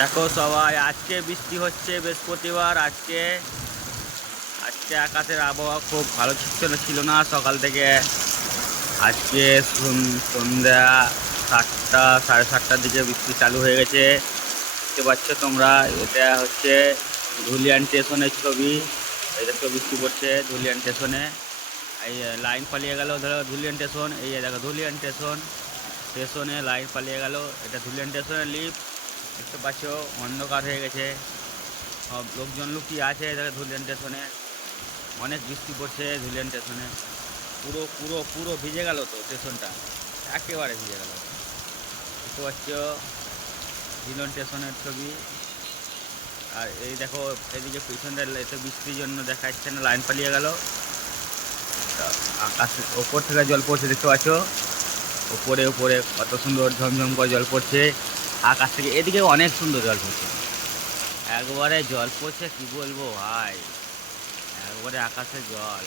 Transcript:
দেখো সবাই, আজকে বৃষ্টি হচ্ছে বৃহস্পতিবার। আজকে আজকে আকাশের আবহাওয়া খুব ভালো ছিল না সকাল থেকে। আজকে সন্ধ্যা 7টা 7:30টার দিকে বৃষ্টি চালু হয়ে গেছে। দেখতে পাচ্ছ তোমরা, এটা হচ্ছে ধুলিয়ান স্টেশনের ছবি। এই দেখো বৃষ্টি পড়ছে ধুলিয়ান স্টেশনে। এই লাইন পালিয়ে গেল, ধরো ধুলিয়ান স্টেশন। এই দেখো ধুলিয়ান স্টেশনে লাইন পালিয়ে গেল। এটা ধুলিয়ান স্টেশনের লিফট। দেখতে পাচ্ছ অন্ধকার হয়ে গেছে, সব লোকজন লুকিয়ে আছে। দেখো ধুলিয়ান স্টেশনে অনেক বৃষ্টি পড়ছে। ধুলিয়ান স্টেশনে পুরো পুরো পুরো ভিজে গেল তো স্টেশনটা, একেবারে ভিজে গেল। দেখতে পাচ্ছ ধুলিয়ান স্টেশনের ছবি। আর এই দেখো এদিকে পিছনটা এতে বৃষ্টির জন্য দেখা যাচ্ছে না, লাইন পালিয়ে গেল। আকাশের ওপর থেকে জল পড়ছে, দেখতে পাচ্ছ ওপরে ওপরে কত সুন্দর ঝমঝম করে জল পড়ছে আকাশ থেকে। এদিকে অনেক সুন্দর জল পড়ছে, একবারে জল পড়ছে কি বলবো ভাই, একবারে আকাশে জল।